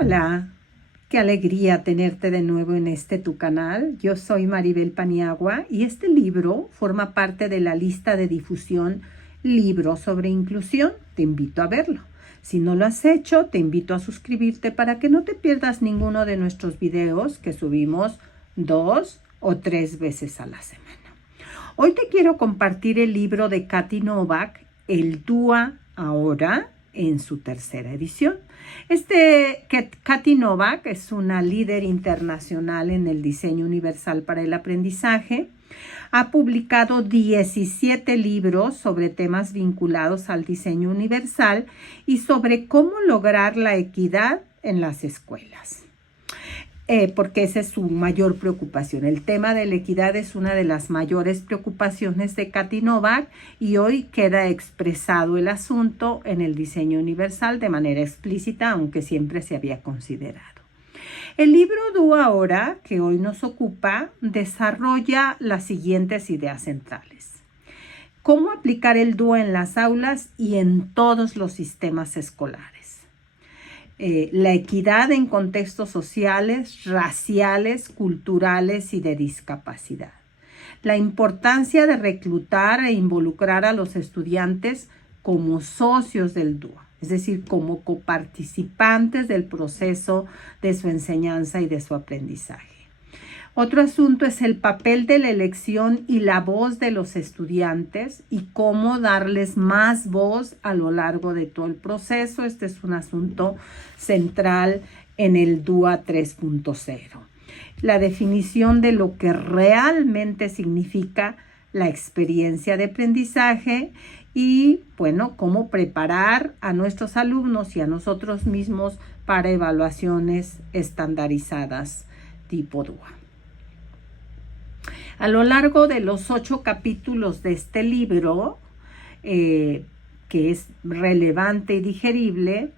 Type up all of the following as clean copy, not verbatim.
Hola, qué alegría tenerte de nuevo en tu canal. Yo soy Maribel Paniagua y este libro forma parte de la lista de difusión Libros sobre Inclusión. Te invito a verlo. Si no lo has hecho, te invito a suscribirte para que no te pierdas ninguno de nuestros videos que subimos 2 o 3 veces a la semana. Hoy te quiero compartir el libro de Katy Novak, El DUA Ahora, en su tercera edición. Katy Novak es una líder internacional en el diseño universal para el aprendizaje. Ha publicado 17 libros sobre temas vinculados al diseño universal y sobre cómo lograr la equidad en las escuelas. Porque esa es su mayor preocupación. El tema de la equidad es una de las mayores preocupaciones de Katy Novak y hoy queda expresado el asunto en el diseño universal de manera explícita, aunque siempre se había considerado. El libro DUA Ahora, que hoy nos ocupa, desarrolla las siguientes ideas centrales. Cómo aplicar el DUA en las aulas y en todos los sistemas escolares. La equidad en contextos sociales, raciales, culturales y de discapacidad. La importancia de reclutar e involucrar a los estudiantes como socios del DUA, es decir, como coparticipantes del proceso de su enseñanza y de su aprendizaje. Otro asunto es el papel de la elección y la voz de los estudiantes y cómo darles más voz a lo largo de todo el proceso. Este es un asunto central en el DUA 3.0. La definición de lo que realmente significa la experiencia de aprendizaje y, bueno, cómo preparar a nuestros alumnos y a nosotros mismos para evaluaciones estandarizadas tipo DUA. A lo largo de los 8 capítulos de este libro, que es relevante y digerible,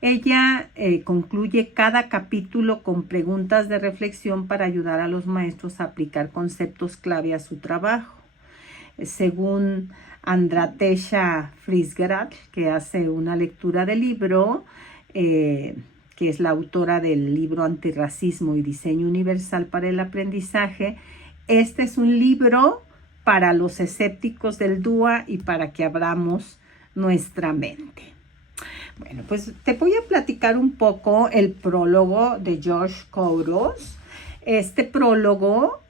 ella concluye cada capítulo con preguntas de reflexión para ayudar a los maestros a aplicar conceptos clave a su trabajo. Según Andratesha Frisgrat, que hace una lectura del libro, que es la autora del libro Antirracismo y Diseño Universal para el Aprendizaje, este es un libro para los escépticos del DUA y para que abramos nuestra mente. Bueno, pues te voy a platicar un poco el prólogo de Josh Kouros. Este prólogo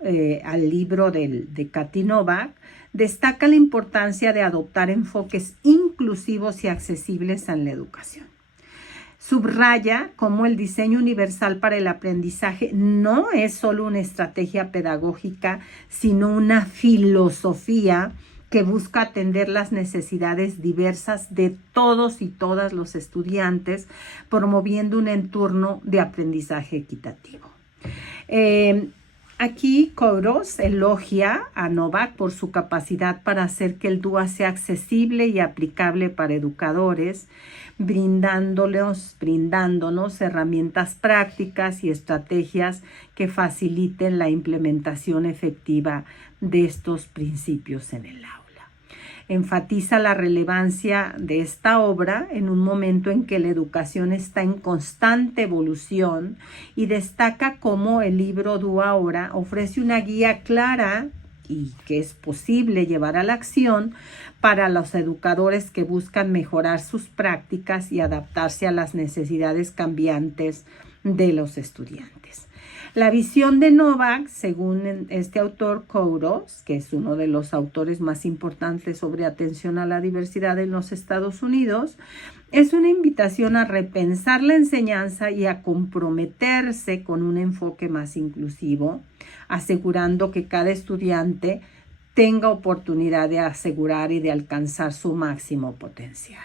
al libro de Katy Novak destaca la importancia de adoptar enfoques inclusivos y accesibles en la educación. Subraya cómo el diseño universal para el aprendizaje no es solo una estrategia pedagógica, sino una filosofía que busca atender las necesidades diversas de todos y todas los estudiantes, promoviendo un entorno de aprendizaje equitativo. Aquí Kouros elogia a Novak por su capacidad para hacer que el DUA sea accesible y aplicable para educadores, brindándonos herramientas prácticas y estrategias que faciliten la implementación efectiva de estos principios en el aula. Enfatiza la relevancia de esta obra en un momento en que la educación está en constante evolución y destaca cómo el libro DUA Ahora ofrece una guía clara y que es posible llevar a la acción para los educadores que buscan mejorar sus prácticas y adaptarse a las necesidades cambiantes de los estudiantes. La visión de Novak, según este autor Kouros, que es uno de los autores más importantes sobre atención a la diversidad en los Estados Unidos, es una invitación a repensar la enseñanza y a comprometerse con un enfoque más inclusivo, asegurando que cada estudiante tenga oportunidad de asegurar y de alcanzar su máximo potencial.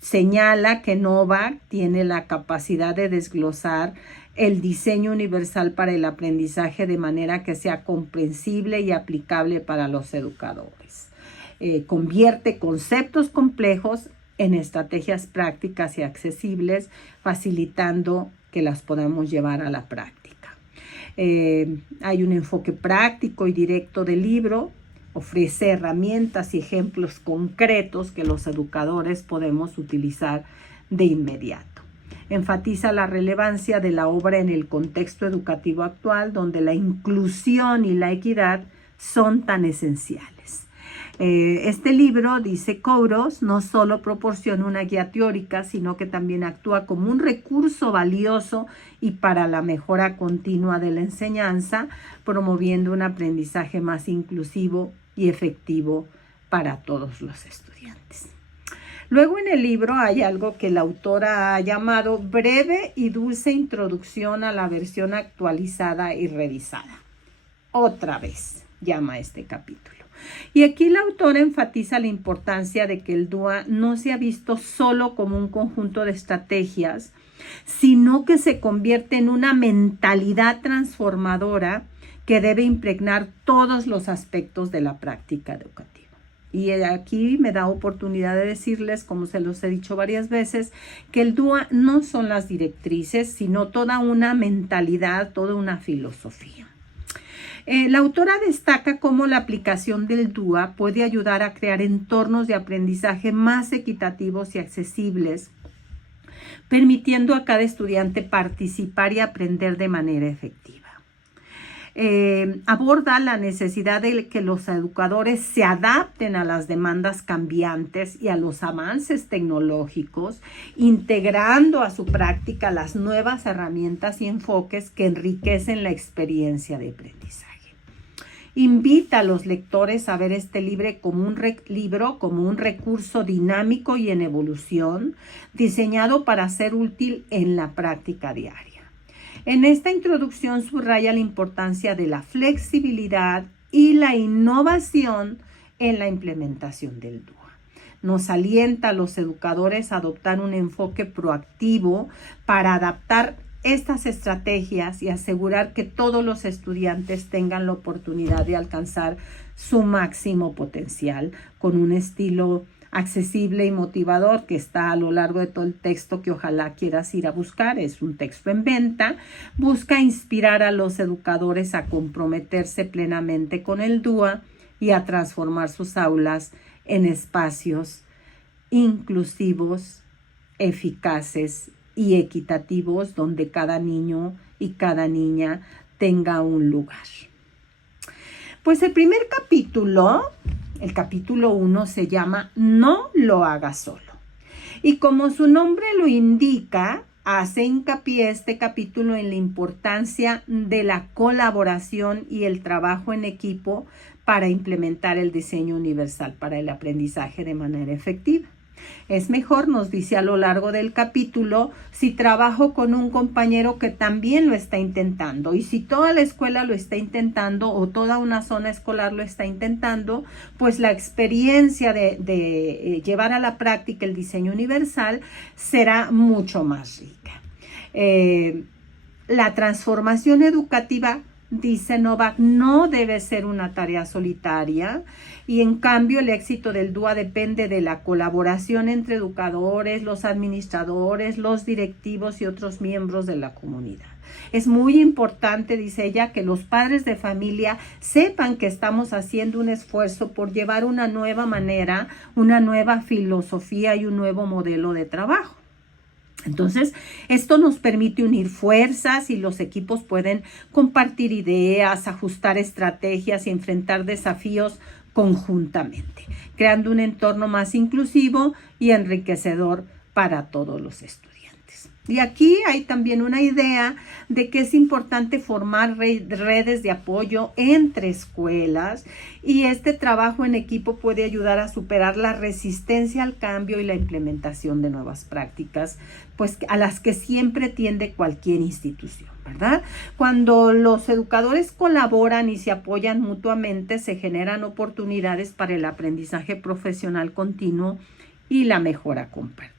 Señala que Novak tiene la capacidad de desglosar el diseño universal para el aprendizaje de manera que sea comprensible y aplicable para los educadores. Convierte conceptos complejos en estrategias prácticas y accesibles, facilitando que las podamos llevar a la práctica. Hay un enfoque práctico y directo del libro. Ofrece herramientas y ejemplos concretos que los educadores podemos utilizar de inmediato. Enfatiza la relevancia de la obra en el contexto educativo actual, donde la inclusión y la equidad son tan esenciales. Este libro, dice Kouros, no solo proporciona una guía teórica, sino que también actúa como un recurso valioso y para la mejora continua de la enseñanza, promoviendo un aprendizaje más inclusivo y efectivo para todos los estudiantes. Luego en el libro hay algo que la autora ha llamado breve y dulce introducción a la versión actualizada y revisada. Otra vez llama este capítulo. Y aquí la autora enfatiza la importancia de que el DUA no sea visto solo como un conjunto de estrategias, sino que se convierte en una mentalidad transformadora que debe impregnar todos los aspectos de la práctica educativa. Y aquí me da oportunidad de decirles, como se los he dicho varias veces, que el DUA no son las directrices, sino toda una mentalidad, toda una filosofía. La autora destaca cómo la aplicación del DUA puede ayudar a crear entornos de aprendizaje más equitativos y accesibles, permitiendo a cada estudiante participar y aprender de manera efectiva. Aborda la necesidad de que los educadores se adapten a las demandas cambiantes y a los avances tecnológicos, integrando a su práctica las nuevas herramientas y enfoques que enriquecen la experiencia de aprendizaje. Invita a los lectores a ver este libro como un recurso dinámico y en evolución, diseñado para ser útil en la práctica diaria. En esta introducción subraya la importancia de la flexibilidad y la innovación en la implementación del DUA. Nos alienta a los educadores a adoptar un enfoque proactivo para adaptar estas estrategias y asegurar que todos los estudiantes tengan la oportunidad de alcanzar su máximo potencial con un estilo accesible y motivador que está a lo largo de todo el texto, que ojalá quieras ir a buscar. Es un texto en venta. Busca inspirar a los educadores a comprometerse plenamente con el DUA y a transformar sus aulas en espacios inclusivos, eficaces y equitativos, donde cada niño y cada niña tenga un lugar. Pues el primer capítulo, el capítulo 1, se llama No lo hagas solo. Y como su nombre lo indica, hace hincapié este capítulo en la importancia de la colaboración y el trabajo en equipo para implementar el diseño universal para el aprendizaje de manera efectiva. Es mejor, nos dice a lo largo del capítulo, si trabajo con un compañero que también lo está intentando, y si toda la escuela lo está intentando o toda una zona escolar lo está intentando, pues la experiencia de llevar a la práctica el diseño universal será mucho más rica. La transformación educativa, dice Novak, no debe ser una tarea solitaria, y en cambio el éxito del DUA depende de la colaboración entre educadores, los administradores, los directivos y otros miembros de la comunidad. Es muy importante, dice ella, que los padres de familia sepan que estamos haciendo un esfuerzo por llevar una nueva manera, una nueva filosofía y un nuevo modelo de trabajo. Entonces, esto nos permite unir fuerzas y los equipos pueden compartir ideas, ajustar estrategias y enfrentar desafíos conjuntamente, creando un entorno más inclusivo y enriquecedor para todos los estudiantes. Y aquí hay también una idea de que es importante formar redes de apoyo entre escuelas, y este trabajo en equipo puede ayudar a superar la resistencia al cambio y la implementación de nuevas prácticas, pues a las que siempre tiende cualquier institución, ¿verdad? Cuando los educadores colaboran y se apoyan mutuamente, se generan oportunidades para el aprendizaje profesional continuo y la mejora compartida.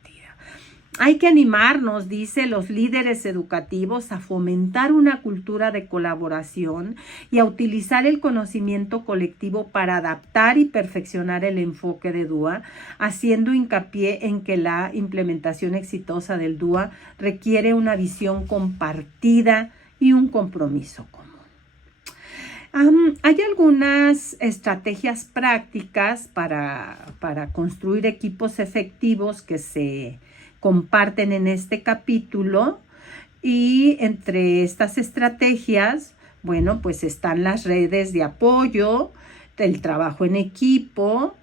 Hay que animarnos, dice, los líderes educativos a fomentar una cultura de colaboración y a utilizar el conocimiento colectivo para adaptar y perfeccionar el enfoque de DUA, haciendo hincapié en que la implementación exitosa del DUA requiere una visión compartida y un compromiso común. Hay algunas estrategias prácticas para construir equipos efectivos que se comparten en este capítulo. Y entre estas estrategias, bueno, pues están las redes de apoyo, el trabajo en equipo,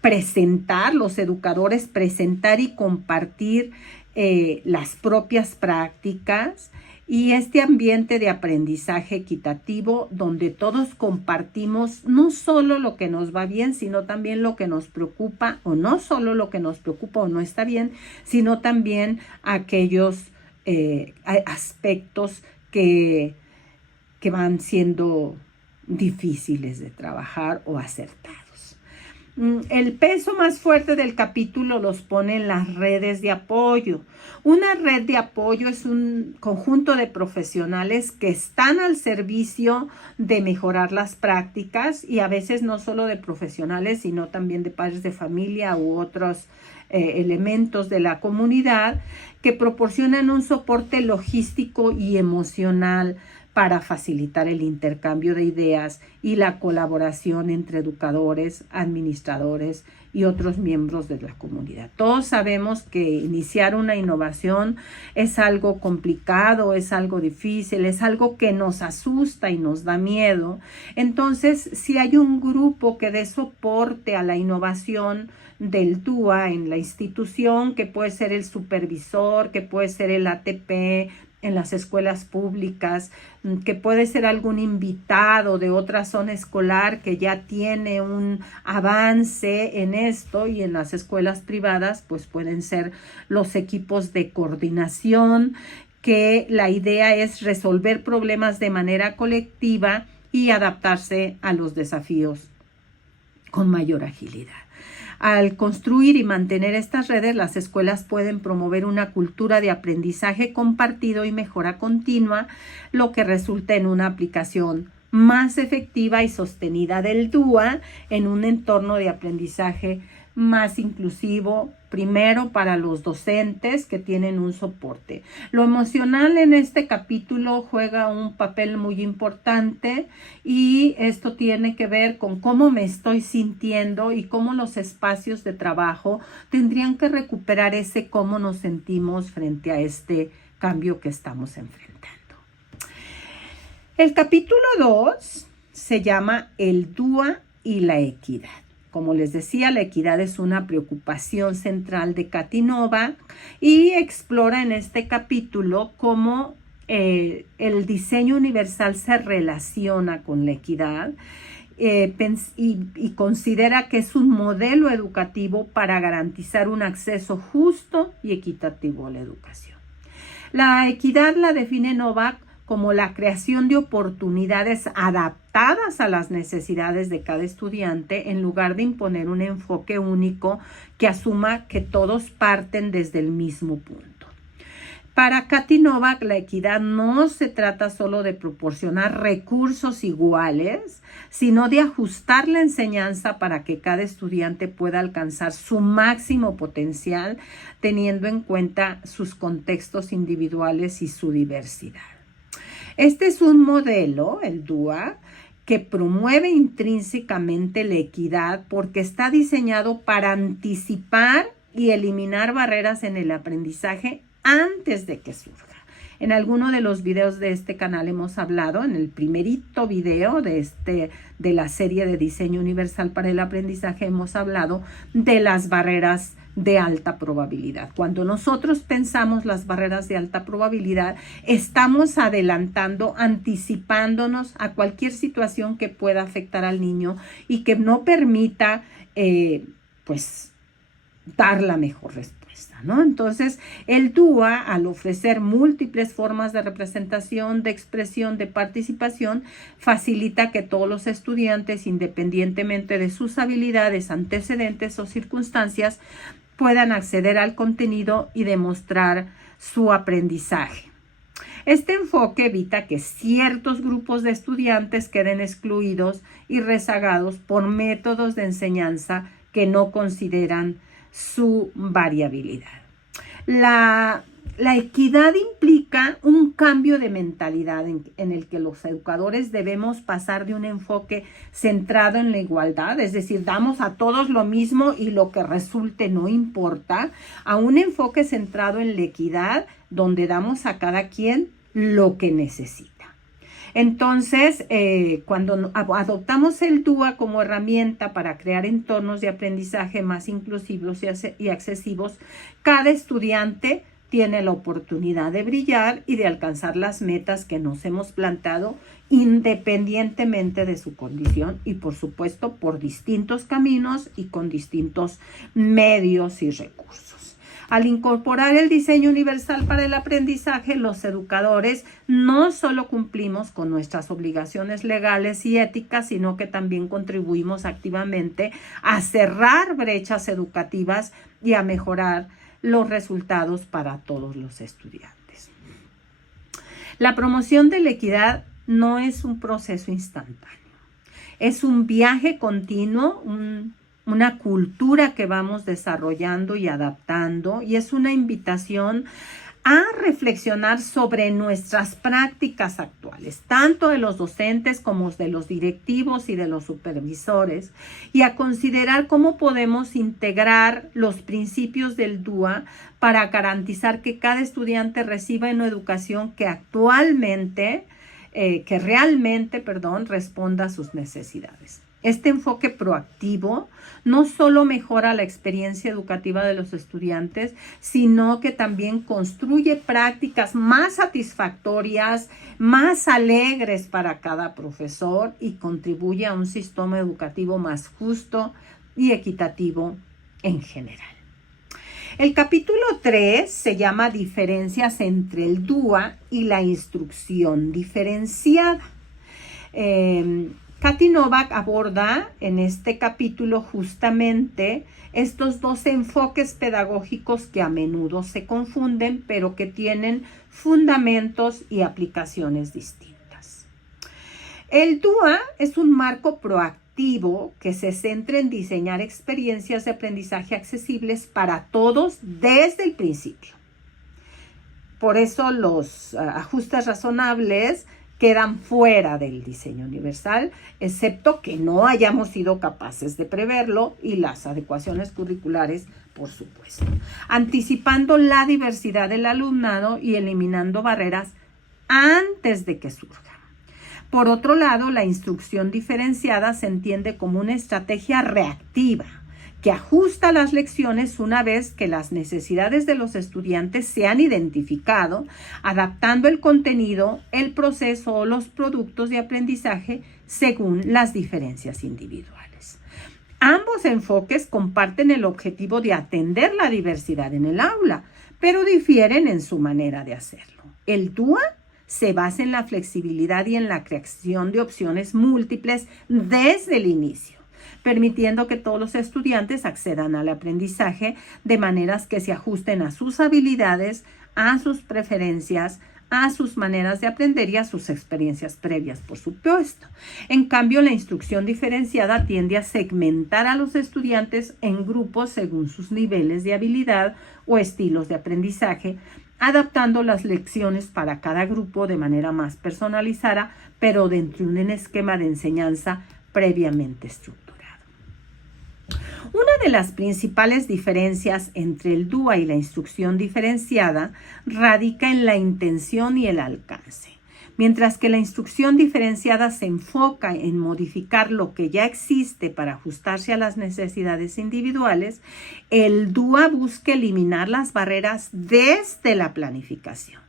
presentar, los educadores presentar y compartir las propias prácticas y este ambiente de aprendizaje equitativo donde todos compartimos no solo lo que nos va bien, sino también lo que nos preocupa, o no solo lo que nos preocupa o no está bien, sino también aquellos aspectos que van siendo difíciles de trabajar o acertados. El peso más fuerte del capítulo los pone en las redes de apoyo. Una red de apoyo es un conjunto de profesionales que están al servicio de mejorar las prácticas y a veces no solo de profesionales, sino también de padres de familia u otros elementos de la comunidad que proporcionan un soporte logístico y emocional para facilitar el intercambio de ideas y la colaboración entre educadores, administradores y otros miembros de la comunidad. Todos sabemos que iniciar una innovación es algo complicado, es algo difícil, es algo que nos asusta y nos da miedo. Entonces, si hay un grupo que dé soporte a la innovación del TUA en la institución, que puede ser el supervisor, que puede ser el ATP, en las escuelas públicas, que puede ser algún invitado de otra zona escolar que ya tiene un avance en esto, y en las escuelas privadas pues pueden ser los equipos de coordinación, que la idea es resolver problemas de manera colectiva y adaptarse a los desafíos con mayor agilidad. Al construir y mantener estas redes, las escuelas pueden promover una cultura de aprendizaje compartido y mejora continua, lo que resulta en una aplicación más efectiva y sostenida del TUA en un entorno de aprendizaje más inclusivo, primero para los docentes que tienen un soporte. Lo emocional en este capítulo juega un papel muy importante y esto tiene que ver con cómo me estoy sintiendo y cómo los espacios de trabajo tendrían que recuperar ese cómo nos sentimos frente a este cambio que estamos enfrentando. El capítulo 2 se llama El TUA y la equidad. Como les decía, la equidad es una preocupación central de Kathy Novak y explora en este capítulo cómo el diseño universal se relaciona con la equidad y considera que es un modelo educativo para garantizar un acceso justo y equitativo a la educación. La equidad la define Novak como la creación de oportunidades adaptadas a las necesidades de cada estudiante en lugar de imponer un enfoque único que asuma que todos parten desde el mismo punto. Para Kathy Novak, la equidad no se trata solo de proporcionar recursos iguales, sino de ajustar la enseñanza para que cada estudiante pueda alcanzar su máximo potencial, teniendo en cuenta sus contextos individuales y su diversidad. Este es un modelo, el TUA, que promueve intrínsecamente la equidad porque está diseñado para anticipar y eliminar barreras en el aprendizaje antes de que surja. En alguno de los videos de este canal hemos hablado, en el primerito video de la serie de Diseño Universal para el Aprendizaje, hemos hablado de las barreras de alta probabilidad. Cuando nosotros pensamos las barreras de alta probabilidad, estamos adelantando, anticipándonos a cualquier situación que pueda afectar al niño y que no permita, dar la mejor respuesta, ¿no? Entonces, el TUA, al ofrecer múltiples formas de representación, de expresión, de participación, facilita que todos los estudiantes, independientemente de sus habilidades, antecedentes o circunstancias, puedan acceder al contenido y demostrar su aprendizaje. Este enfoque evita que ciertos grupos de estudiantes queden excluidos y rezagados por métodos de enseñanza que no consideran su variabilidad. La La equidad implica un cambio de mentalidad en el que los educadores debemos pasar de un enfoque centrado en la igualdad, es decir, damos a todos lo mismo y lo que resulte no importa, a un enfoque centrado en la equidad, donde damos a cada quien lo que necesita. Entonces, cuando adoptamos el DUA como herramienta para crear entornos de aprendizaje más inclusivos y accesivos, cada estudiante tiene la oportunidad de brillar y de alcanzar las metas que nos hemos planteado independientemente de su condición y, por supuesto, por distintos caminos y con distintos medios y recursos. Al incorporar el diseño universal para el aprendizaje, los educadores no solo cumplimos con nuestras obligaciones legales y éticas, sino que también contribuimos activamente a cerrar brechas educativas y a mejorar los resultados para todos los estudiantes. La promoción de la equidad no es un proceso instantáneo, es un viaje continuo, una cultura que vamos desarrollando y adaptando, y es una invitación a reflexionar sobre nuestras prácticas actuales, tanto de los docentes como de los directivos y de los supervisores, y a considerar cómo podemos integrar los principios del DUA para garantizar que cada estudiante reciba una educación que realmente responda a sus necesidades. Este enfoque proactivo no solo mejora la experiencia educativa de los estudiantes, sino que también construye prácticas más satisfactorias, más alegres para cada profesor y contribuye a un sistema educativo más justo y equitativo en general. El capítulo 3 se llama Diferencias entre el DUA y la instrucción diferenciada. Katy Novak aborda en este capítulo justamente estos dos enfoques pedagógicos que a menudo se confunden, pero que tienen fundamentos y aplicaciones distintas. El DUA es un marco proactivo que se centra en diseñar experiencias de aprendizaje accesibles para todos desde el principio. Por eso los ajustes razonables quedan fuera del diseño universal, excepto que no hayamos sido capaces de preverlo, y las adecuaciones curriculares, por supuesto, anticipando la diversidad del alumnado y eliminando barreras antes de que surjan. Por otro lado, la instrucción diferenciada se entiende como una estrategia reactiva que ajusta las lecciones una vez que las necesidades de los estudiantes se han identificado, adaptando el contenido, el proceso o los productos de aprendizaje según las diferencias individuales. Ambos enfoques comparten el objetivo de atender la diversidad en el aula, pero difieren en su manera de hacerlo. El DUA se basa en la flexibilidad y en la creación de opciones múltiples desde el inicio, permitiendo que todos los estudiantes accedan al aprendizaje de maneras que se ajusten a sus habilidades, a sus preferencias, a sus maneras de aprender y a sus experiencias previas, por supuesto. En cambio, la instrucción diferenciada tiende a segmentar a los estudiantes en grupos según sus niveles de habilidad o estilos de aprendizaje, adaptando las lecciones para cada grupo de manera más personalizada, pero dentro de un esquema de enseñanza previamente estructurado. Una de las principales diferencias entre el DUA y la instrucción diferenciada radica en la intención y el alcance. Mientras que la instrucción diferenciada se enfoca en modificar lo que ya existe para ajustarse a las necesidades individuales, el DUA busca eliminar las barreras desde la planificación.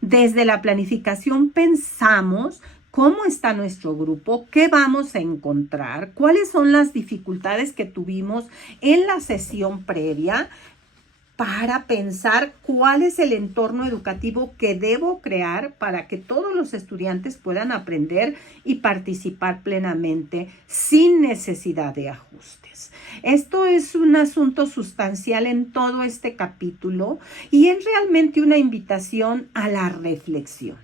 Desde la planificación pensamos cómo está nuestro grupo, qué vamos a encontrar, cuáles son las dificultades que tuvimos en la sesión previa, para pensar cuál es el entorno educativo que debo crear para que todos los estudiantes puedan aprender y participar plenamente sin necesidad de ajustes. Esto es un asunto sustancial en todo este capítulo y es realmente una invitación a la reflexión.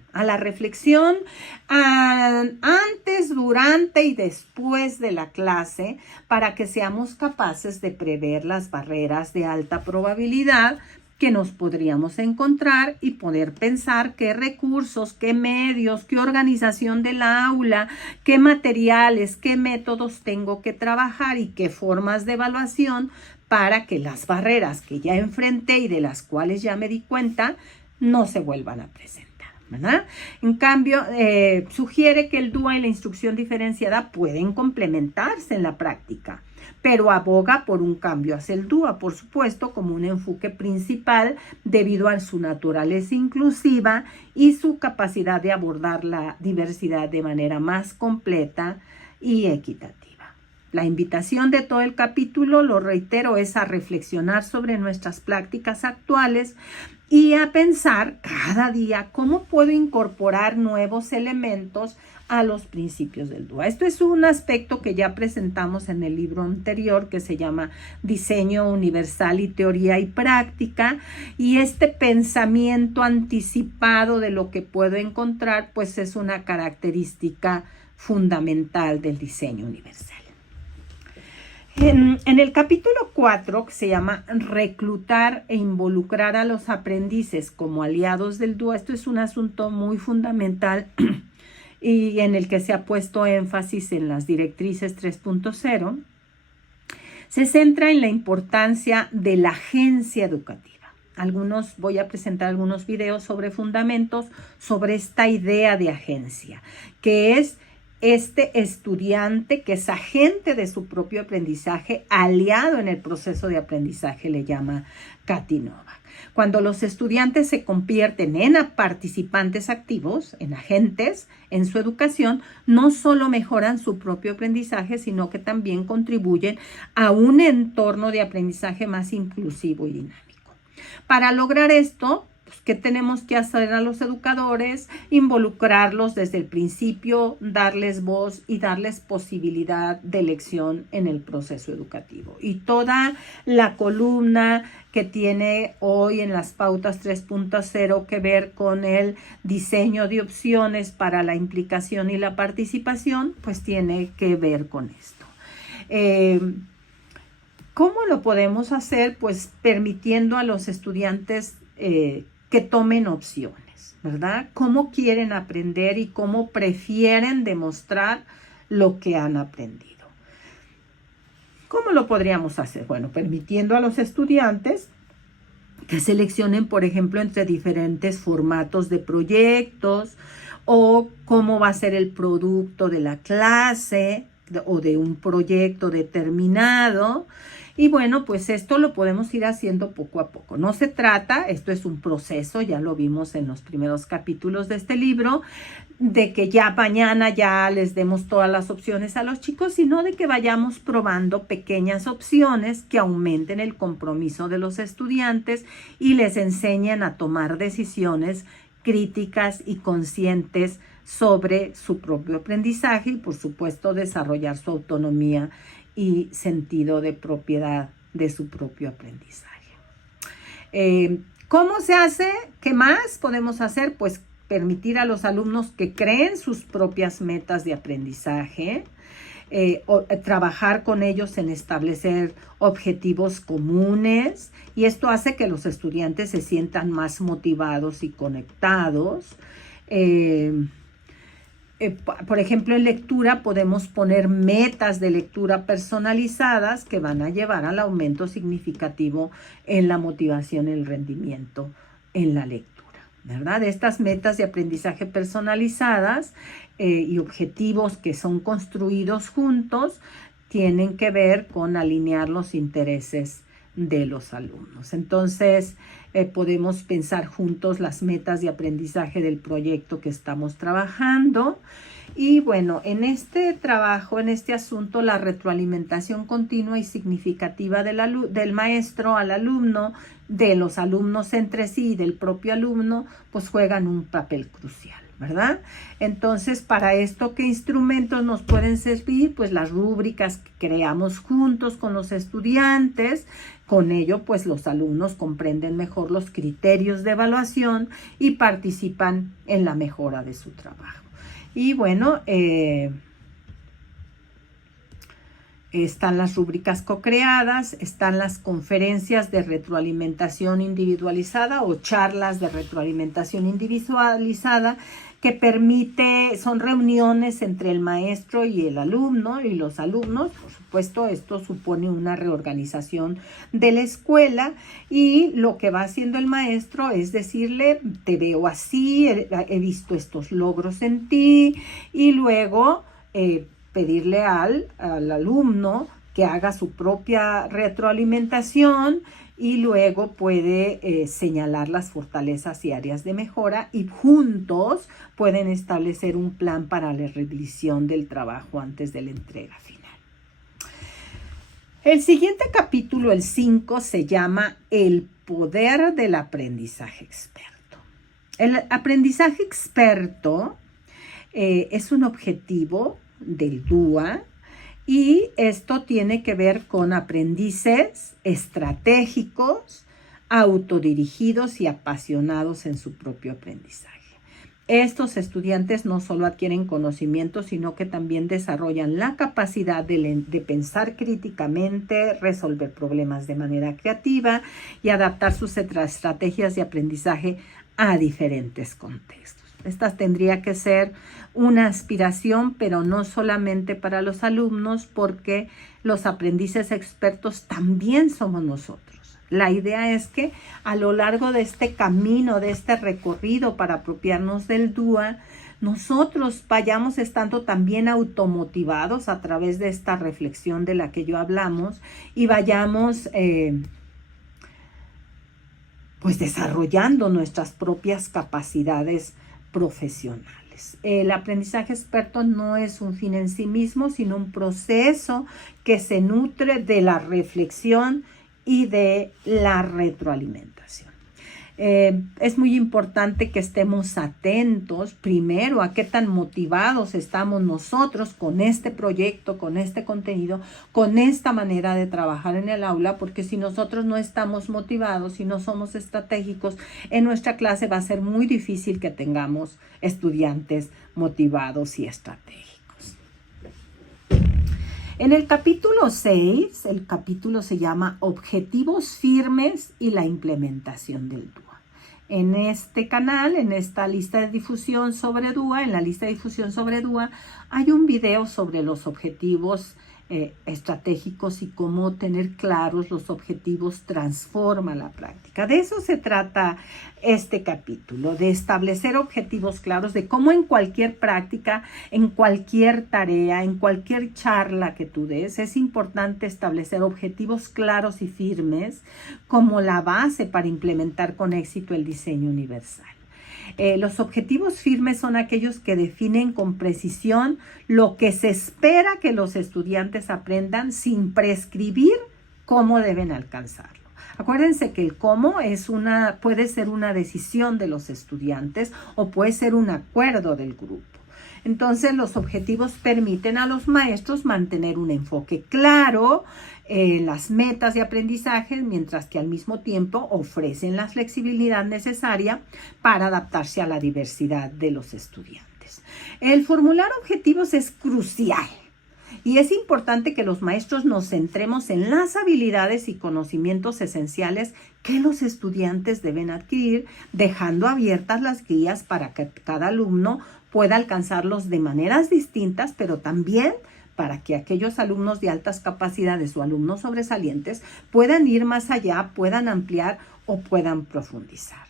Antes, durante y después de la clase, para que seamos capaces de prever las barreras de alta probabilidad que nos podríamos encontrar y poder pensar qué recursos, qué medios, qué organización del aula, qué materiales, qué métodos tengo que trabajar y qué formas de evaluación para que las barreras que ya enfrenté y de las cuales ya me di cuenta no se vuelvan a presentar, ¿verdad? En cambio, sugiere que el DUA y la instrucción diferenciada pueden complementarse en la práctica, pero aboga por un cambio hacia el DUA, por supuesto, como un enfoque principal debido a su naturaleza inclusiva y su capacidad de abordar la diversidad de manera más completa y equitativa. La invitación de todo el capítulo, lo reitero, es a reflexionar sobre nuestras prácticas actuales y a pensar cada día cómo puedo incorporar nuevos elementos a los principios del DUA. Esto es un aspecto que ya presentamos en el libro anterior que se llama Diseño Universal y Teoría y Práctica, y este pensamiento anticipado de lo que puedo encontrar pues es una característica fundamental del diseño universal. En el capítulo 4, que se llama Reclutar e involucrar a los aprendices como aliados del DUA, esto es un asunto muy fundamental y en el que se ha puesto énfasis en las directrices 3.0, se centra en la importancia de la agencia educativa. Voy a presentar algunos videos sobre fundamentos sobre esta idea de agencia, que es este estudiante que es agente de su propio aprendizaje, aliado en el proceso de aprendizaje, le llama Kathy Novak. Cuando los estudiantes se convierten en participantes activos, en agentes en su educación, no solo mejoran su propio aprendizaje, sino que también contribuyen a un entorno de aprendizaje más inclusivo y dinámico. Para lograr esto, ¿qué tenemos que hacer a los educadores? Involucrarlos desde el principio, darles voz y darles posibilidad de elección en el proceso educativo. Y toda la columna que tiene hoy en las pautas 3.0 que ver con el diseño de opciones para la implicación y la participación, pues tiene que ver con esto. ¿Cómo lo podemos hacer? Pues permitiendo a los estudiantes que tomen opciones, ¿verdad? Cómo quieren aprender y cómo prefieren demostrar lo que han aprendido. ¿Cómo lo podríamos hacer? Bueno, permitiendo a los estudiantes que seleccionen, por ejemplo, entre diferentes formatos de proyectos o cómo va a ser el producto de la clase o de un proyecto determinado. Y bueno, pues esto lo podemos ir haciendo poco a poco. No se trata, esto es un proceso, ya lo vimos en los primeros capítulos de este libro, de que ya mañana ya les demos todas las opciones a los chicos, sino de que vayamos probando pequeñas opciones que aumenten el compromiso de los estudiantes y les enseñen a tomar decisiones críticas y conscientes sobre su propio aprendizaje y, por supuesto, desarrollar su autonomía y sentido de propiedad de su propio aprendizaje. ¿Cómo se hace? ¿Qué más podemos hacer? Pues permitir a los alumnos que creen sus propias metas de aprendizaje, trabajar con ellos en establecer objetivos comunes, y esto hace que los estudiantes se sientan más motivados y conectados. Por ejemplo, en lectura podemos poner metas de lectura personalizadas que van a llevar al aumento significativo en la motivación y el rendimiento en la lectura, ¿verdad? Estas metas de aprendizaje personalizadas y objetivos que son construidos juntos tienen que ver con alinear los intereses de los alumnos. Entonces, podemos pensar juntos las metas de aprendizaje del proyecto que estamos trabajando. Y bueno, en este trabajo, en este asunto, la retroalimentación continua y significativa del maestro al alumno, de los alumnos entre sí y del propio alumno, pues juegan un papel crucial, ¿verdad? Entonces, para esto, ¿qué instrumentos nos pueden servir? Pues las rúbricas que creamos juntos con los estudiantes. Con ello, pues los alumnos comprenden mejor los criterios de evaluación y participan en la mejora de su trabajo. Y bueno, Están las rúbricas co-creadas, están las conferencias de retroalimentación individualizada o charlas de retroalimentación individualizada que son reuniones entre el maestro y el alumno y los alumnos. Por supuesto, esto supone una reorganización de la escuela y lo que va haciendo el maestro es decirle, te veo así, he visto estos logros en ti, y luego pedirle al alumno que haga su propia retroalimentación y luego puede señalar las fortalezas y áreas de mejora, y juntos pueden establecer un plan para la revisión del trabajo antes de la entrega final. El siguiente capítulo, el 5, se llama El poder del aprendizaje experto. El aprendizaje experto es un objetivo del DUA, y esto tiene que ver con aprendices estratégicos, autodirigidos y apasionados en su propio aprendizaje. Estos estudiantes no solo adquieren conocimiento, sino que también desarrollan la capacidad de pensar críticamente, resolver problemas de manera creativa y adaptar sus estrategias de aprendizaje a diferentes contextos. Esta tendría que ser una aspiración, pero no solamente para los alumnos, porque los aprendices expertos también somos nosotros. La idea es que a lo largo de este camino, de este recorrido para apropiarnos del DUA, nosotros vayamos estando también automotivados a través de esta reflexión de la que yo hablamos y vayamos pues desarrollando nuestras propias capacidades profesionales. El aprendizaje experto no es un fin en sí mismo, sino un proceso que se nutre de la reflexión y de la retroalimentación. Es muy importante que estemos atentos primero a qué tan motivados estamos nosotros con este proyecto, con este contenido, con esta manera de trabajar en el aula, porque si nosotros no estamos motivados, si no somos estratégicos, en nuestra clase va a ser muy difícil que tengamos estudiantes motivados y estratégicos. En el capítulo 6, el capítulo se llama Objetivos firmes y la implementación del DUA. En este canal, en esta lista de difusión sobre DUA, en la lista de difusión sobre DUA, hay un video sobre los objetivos estratégicos y cómo tener claros los objetivos transforma la práctica. De eso se trata este capítulo, de establecer objetivos claros, de cómo en cualquier práctica, en cualquier tarea, en cualquier charla que tú des, es importante establecer objetivos claros y firmes como la base para implementar con éxito el diseño universal. Los objetivos firmes son aquellos que definen con precisión lo que se espera que los estudiantes aprendan sin prescribir cómo deben alcanzarlo. Acuérdense que el cómo puede ser una decisión de los estudiantes o puede ser un acuerdo del grupo. Entonces, los objetivos permiten a los maestros mantener un enfoque claro, las metas de aprendizaje, mientras que al mismo tiempo ofrecen la flexibilidad necesaria para adaptarse a la diversidad de los estudiantes. El formular objetivos es crucial y es importante que los maestros nos centremos en las habilidades y conocimientos esenciales que los estudiantes deben adquirir, dejando abiertas las guías para que cada alumno pueda alcanzarlos de maneras distintas, pero también para que aquellos alumnos de altas capacidades o alumnos sobresalientes puedan ir más allá, puedan ampliar o puedan profundizar.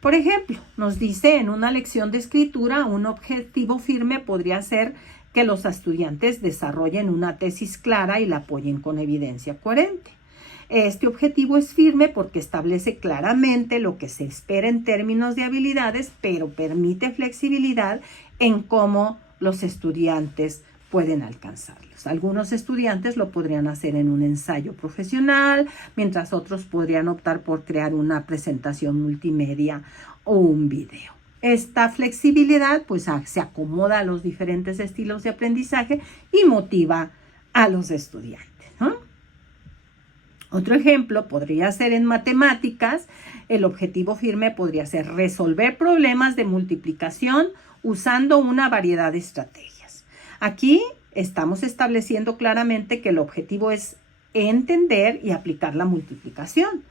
Por ejemplo, nos dice en una lección de escritura, un objetivo firme podría ser que los estudiantes desarrollen una tesis clara y la apoyen con evidencia coherente. Este objetivo es firme porque establece claramente lo que se espera en términos de habilidades, pero permite flexibilidad en cómo los estudiantes pueden alcanzarlos. Algunos estudiantes lo podrían hacer en un ensayo profesional, mientras otros podrían optar por crear una presentación multimedia o un video. Esta flexibilidad pues se acomoda a los diferentes estilos de aprendizaje y motiva a los estudiantes, ¿no? Otro ejemplo podría ser en matemáticas. El objetivo firme podría ser resolver problemas de multiplicación usando una variedad de estrategias. Aquí estamos estableciendo claramente que el objetivo es entender y aplicar la multiplicación,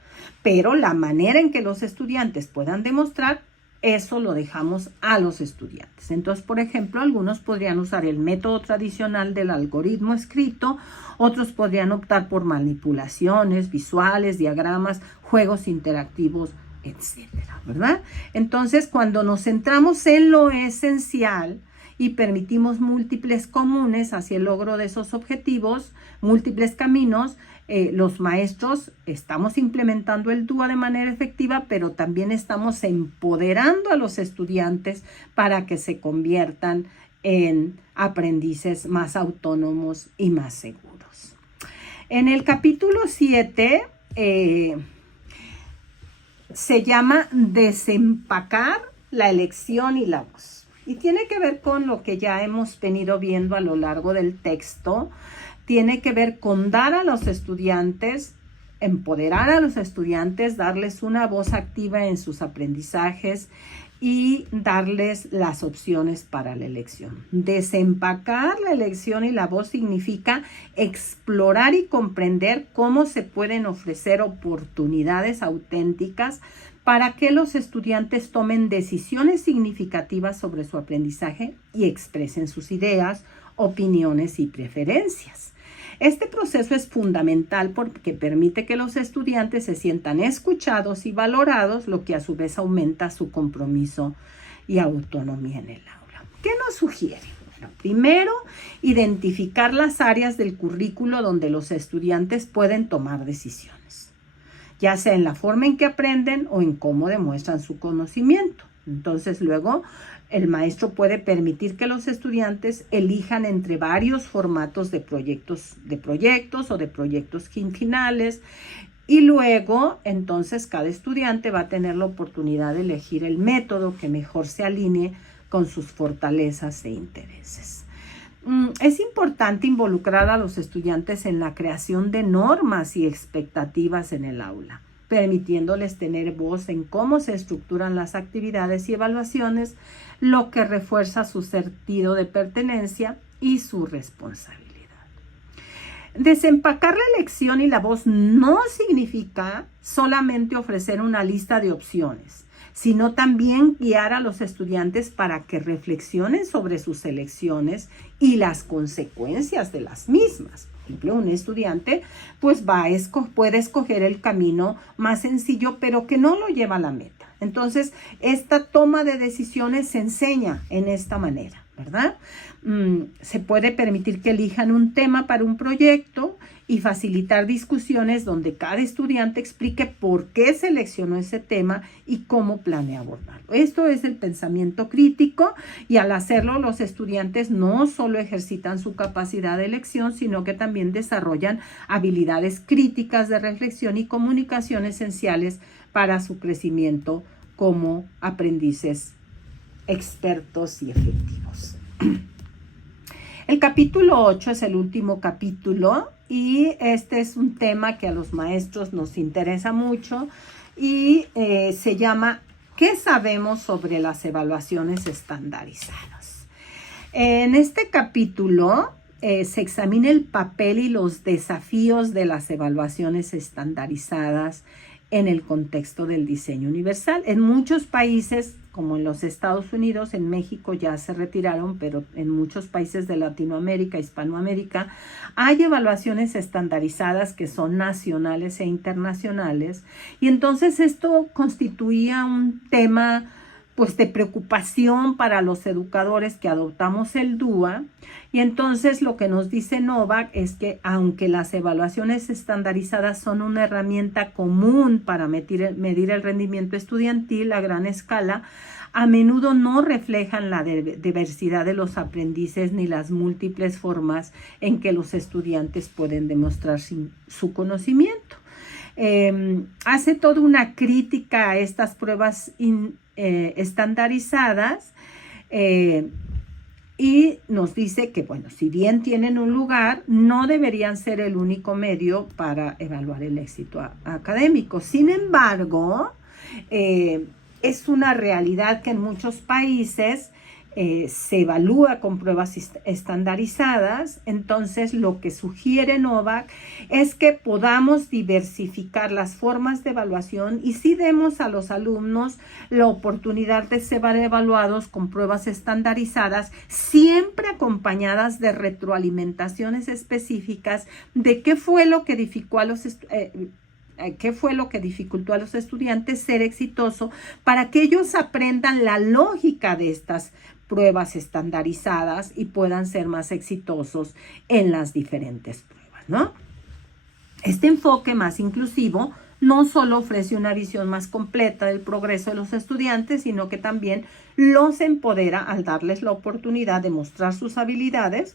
pero la manera en que los estudiantes puedan demostrar, eso lo dejamos a los estudiantes. Entonces, por ejemplo, algunos podrían usar el método tradicional del algoritmo escrito, otros podrían optar por manipulaciones visuales, diagramas, juegos interactivos, etcétera, ¿verdad? Entonces, cuando nos centramos en lo esencial y permitimos múltiples comunes hacia el logro de esos objetivos, múltiples caminos, los maestros estamos implementando el DUA de manera efectiva, pero también estamos empoderando a los estudiantes para que se conviertan en aprendices más autónomos y más seguros. En el capítulo 7 se llama Desempacar la elección y la voz. Y tiene que ver con lo que ya hemos venido viendo a lo largo del texto. Tiene que ver con dar a los estudiantes, empoderar a los estudiantes, darles una voz activa en sus aprendizajes y darles las opciones para la elección. Desempacar la elección y la voz significa explorar y comprender cómo se pueden ofrecer oportunidades auténticas para que los estudiantes tomen decisiones significativas sobre su aprendizaje y expresen sus ideas, opiniones y preferencias. Este proceso es fundamental porque permite que los estudiantes se sientan escuchados y valorados, lo que a su vez aumenta su compromiso y autonomía en el aula. ¿Qué nos sugiere? Bueno, primero, identificar las áreas del currículo donde los estudiantes pueden tomar decisiones, ya sea en la forma en que aprenden o en cómo demuestran su conocimiento. Entonces, luego, el maestro puede permitir que los estudiantes elijan entre varios formatos de proyectos o de proyectos quinquenales, y luego, entonces, cada estudiante va a tener la oportunidad de elegir el método que mejor se alinee con sus fortalezas e intereses. Es importante involucrar a los estudiantes en la creación de normas y expectativas en el aula, permitiéndoles tener voz en cómo se estructuran las actividades y evaluaciones, lo que refuerza su sentido de pertenencia y su responsabilidad. Desempacar la elección y la voz no significa solamente ofrecer una lista de opciones, sino también guiar a los estudiantes para que reflexionen sobre sus elecciones y las consecuencias de las mismas. Por ejemplo, un estudiante pues puede escoger el camino más sencillo, pero que no lo lleva a la meta. Entonces, esta toma de decisiones se enseña en esta manera, ¿verdad? Se puede permitir que elijan un tema para un proyecto y facilitar discusiones donde cada estudiante explique por qué seleccionó ese tema y cómo planea abordarlo. Esto es el pensamiento crítico, y al hacerlo los estudiantes no solo ejercitan su capacidad de elección, sino que también desarrollan habilidades críticas de reflexión y comunicación esenciales para su crecimiento como aprendices expertos y efectivos. El capítulo 8 es el último capítulo, y este es un tema que a los maestros nos interesa mucho, y se llama ¿Qué sabemos sobre las evaluaciones estandarizadas? En este capítulo se examina el papel y los desafíos de las evaluaciones estandarizadas en el contexto del diseño universal. En muchos países, como en los Estados Unidos, en México ya se retiraron, pero en muchos países de Latinoamérica, Hispanoamérica, hay evaluaciones estandarizadas que son nacionales e internacionales, y entonces esto constituía un tema pues de preocupación para los educadores que adoptamos el DUA. Y entonces lo que nos dice Novak es que aunque las evaluaciones estandarizadas son una herramienta común para medir el rendimiento estudiantil a gran escala, a menudo no reflejan la diversidad de los aprendices ni las múltiples formas en que los estudiantes pueden demostrar su conocimiento. Hace toda una crítica a estas pruebas estandarizadas, y nos dice que, bueno, si bien tienen un lugar, no deberían ser el único medio para evaluar el éxito académico. Sin embargo, es una realidad que en muchos países se evalúa con pruebas estandarizadas. Entonces, lo que sugiere Novak es que podamos diversificar las formas de evaluación y sí demos a los alumnos la oportunidad de ser evaluados con pruebas estandarizadas, siempre acompañadas de retroalimentaciones específicas de qué fue lo que dificultó a los estudiantes ser exitoso, para que ellos aprendan la lógica de estas pruebas estandarizadas y puedan ser más exitosos en las diferentes pruebas, ¿no? Este enfoque más inclusivo no solo ofrece una visión más completa del progreso de los estudiantes, sino que también los empodera al darles la oportunidad de mostrar sus habilidades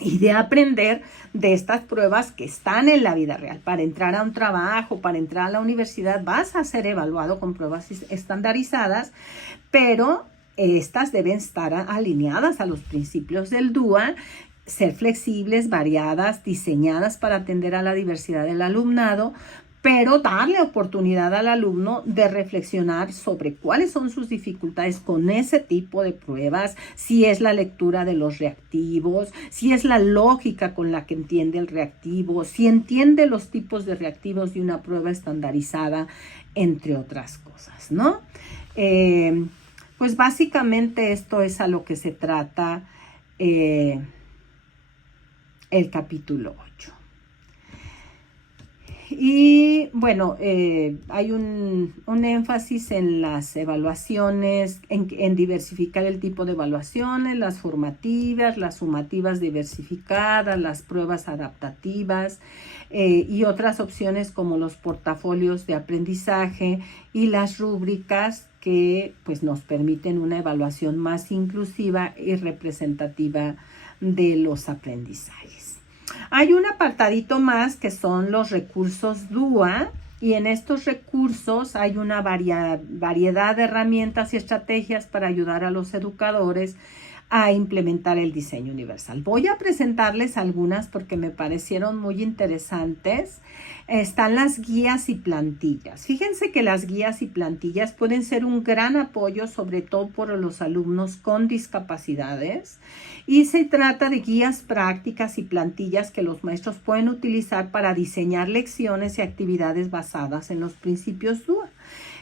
y de aprender de estas pruebas que están en la vida real. Para entrar a un trabajo, para entrar a la universidad, vas a ser evaluado con pruebas estandarizadas, pero estas deben estar alineadas a los principios del DUA, ser flexibles, variadas, diseñadas para atender a la diversidad del alumnado, pero darle oportunidad al alumno de reflexionar sobre cuáles son sus dificultades con ese tipo de pruebas, si es la lectura de los reactivos, si es la lógica con la que entiende el reactivo, si entiende los tipos de reactivos de una prueba estandarizada, entre otras cosas, ¿no? Pues básicamente esto es a lo que se trata el capítulo 8. Y bueno, hay un énfasis en las evaluaciones, en diversificar el tipo de evaluaciones, las formativas, las sumativas diversificadas, las pruebas adaptativas y otras opciones como los portafolios de aprendizaje y las rúbricas que pues nos permiten una evaluación más inclusiva y representativa de los aprendizajes. Hay un apartadito más que son los recursos DUA, y en estos recursos hay una variedad de herramientas y estrategias para ayudar a los educadores a implementar el diseño universal. Voy a presentarles algunas porque me parecieron muy interesantes. Están las guías y plantillas. Fíjense que las guías y plantillas pueden ser un gran apoyo, sobre todo por los alumnos con discapacidades. Y se trata de guías prácticas y plantillas que los maestros pueden utilizar para diseñar lecciones y actividades basadas en los principios DUA.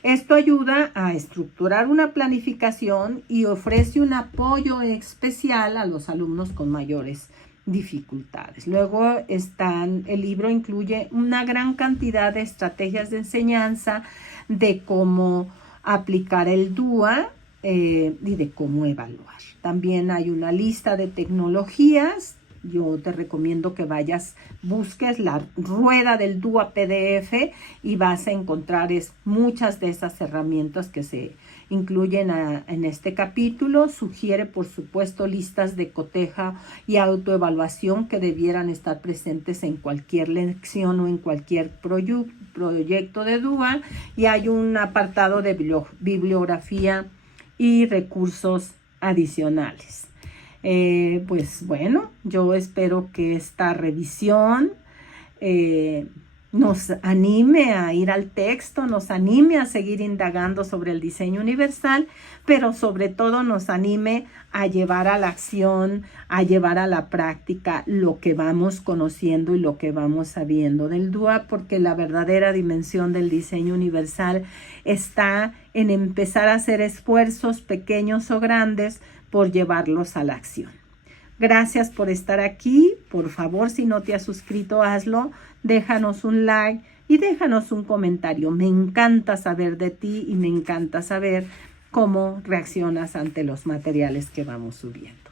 Esto ayuda a estructurar una planificación y ofrece un apoyo especial a los alumnos con mayores dificultades. Luego el libro incluye una gran cantidad de estrategias de enseñanza, de cómo aplicar el DUA y de cómo evaluar. También hay una lista de tecnologías. Yo te recomiendo que busques la rueda del DUA PDF y vas a encontrar muchas de esas herramientas que se incluyen en este capítulo. Sugiere, por supuesto, listas de coteja y autoevaluación que debieran estar presentes en cualquier lección o en cualquier proyecto de DUA. Y hay un apartado de bibliografía y recursos adicionales. Pues bueno, yo espero que esta revisión nos anime a ir al texto, nos anime a seguir indagando sobre el diseño universal, pero sobre todo nos anime a llevar a la acción, a llevar a la práctica lo que vamos conociendo y lo que vamos sabiendo del DUA, porque la verdadera dimensión del diseño universal está en empezar a hacer esfuerzos pequeños o grandes por llevarlos a la acción. Gracias por estar aquí. Por favor, si no te has suscrito, hazlo. Déjanos un like y déjanos un comentario. Me encanta saber de ti y me encanta saber cómo reaccionas ante los materiales que vamos subiendo.